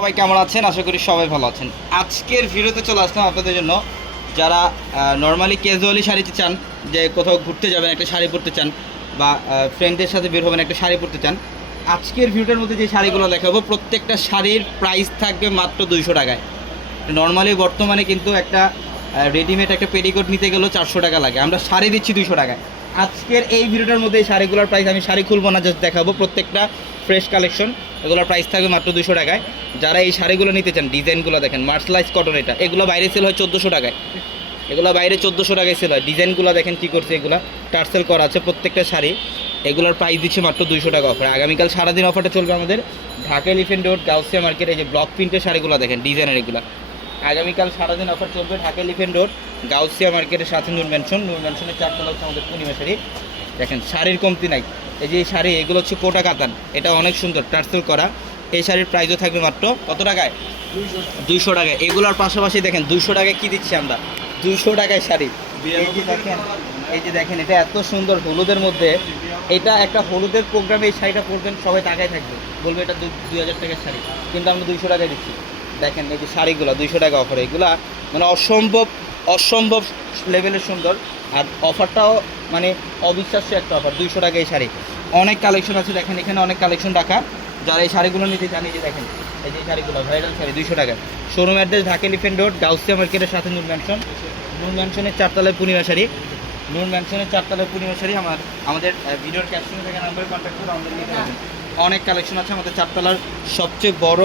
সবাই কেমন আছেন? আশা করি সবাই ভালো আছেন। আজকের ভিডিওতে চলে আসলাম আপনাদের জন্য যারা নর্মালি ক্যাজুয়ালি শাড়িতে চান, যে কোথাও ঘুরতে যাবেন একটা শাড়ি পরতে চান, বা ফ্রেন্ডদের সাথে বের হবেন একটা শাড়ি পরতে চান। আজকের ভিডিওর মধ্যে যে শাড়িগুলো দেখাবো প্রত্যেকটা শাড়ির প্রাইস থাকবে মাত্র 200 টাকায়। নর্মালি বর্তমানে কিন্তু একটা রেডিমেড একটা পেটিকোট নিতে গেলেও 400 টাকা লাগে, আমরা শাড়ি দিচ্ছি 200 টাকায়। আজকের এই ভিডিওটার মধ্যে এই শাড়িগুলোর প্রাইস, আমি শাড়ি খুলবো না, জাস্ট দেখাবো প্রত্যেকটা ফ্রেশ কালেকশন। এগুলোর প্রাইস থাকবে মাত্র 200 টাকায়। যারা এই শাড়িগুলো নিতে চান, ডিজাইনগুলো দেখেন, মার্শালাইজ কটন, এগুলো বাইরে সেল হয় 1400 টাকায়, এগুলো বাইরে 1400 টাকায় সেল হয়। ডিজাইনগুলো দেখেন কী করছে, এগুলো টার্সেল করা আছে প্রত্যেকটা শাড়ি। এগুলোর প্রাইস দিচ্ছে মাত্র 200 টাকা অফার। আগামীকাল সারাদিন অফারটা চলবে আমাদের Dhaka elephant road Gausia market. এই যে ব্লক প্রিন্টের শাড়িগুলো দেখেন, ডিজাইনের এগুলো আগামীকাল সারাদিন অফার চলবে ঢাকা এলিফ্যান্ট রোড গাউসিয়া মার্কেটের সাথে নূর ম্যানশনের 4তলা হচ্ছে আমাদের পূর্ণিমা শাড়ি। দেখেন শাড়ির কমতি নাই। এই যে এই শাড়ি, এগুলো হচ্ছে কোটা কাতান, এটা অনেক সুন্দর টার্সেল করা। এই শাড়ির প্রাইসও থাকবে মাত্র কত টাকায়? 200 টাকায়। এগুলোর পাশাপাশি দেখেন 200 টাকায় কী দিচ্ছি আমরা, 200 টাকায় শাড়ি। এই যে দেখেন, এই যে দেখেন, এটা এত সুন্দর হলুদের মধ্যে, এটা একটা হলুদের প্রোগ্রামে এই শাড়িটা পরবেন, সবাই টাকায় থাকবে, বলবে এটা 2000 টাকার শাড়ি, কিন্তু আমরা 200 টাকায় দিচ্ছি। দেখেন এই যে শাড়িগুলো 200 টাকা অফার, এগুলা মানে অসম্ভব অসম্ভব লেভেলের সুন্দর। আর অফারটাও মানে অবিশ্বাস্য একটা অফার, 200 টাকা এই শাড়ি। অনেক কালেকশন আছে, দেখেন এখানে অনেক কালেকশন রাখা। যারা এই শাড়িগুলো নিতে চান, এই যে দেখেন, এই যে শাড়িগুলো ভাইরাল শাড়ি 200 টাকায়। Showroom address Dhaka elephant road Gausia মার্কেটের সাথে নূর ম্যানশনের 4তলায় পূর্ণিমা শাড়ি। নূর ম্যানশনের 4তলায় পূর্ণিমা শাড়ি। আমাদের ভিডিওর ক্যাপশনে থাকা নাম্বারে কন্ট্যাক্ট করে আমাদের নিতে পারবেন। অনেক কালেকশন আছে আমাদের 4তলার সবচেয়ে বড়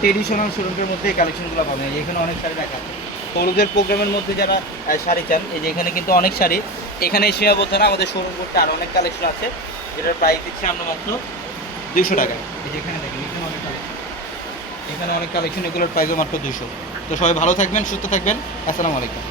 ট্রেডিশনাল শোরুমের মধ্যে এই কালেকশনগুলো পাবেন। এখানে অনেক শাড়ি রাখা আছে হলুদের প্রোগ্রামের মধ্যে যারা শাড়ি চান। এই যে এখানে কিন্তু অনেক শাড়ি, এখানে সীমাবদ্ধ না, আমাদের শোরুম করতে আরও অনেক কালেকশন আছে, যেটার প্রাইস দিচ্ছি আমরা মাত্র 200 টাকায়। এই যে এখানে দেখেন, এখানে অনেক কালেকশন, এখানে অনেক কালেকশন, এগুলোর প্রাইসও মাত্র 200। তো সবাই ভালো থাকবেন, সুস্থ থাকবেন। আসসালামু আলাইকুম।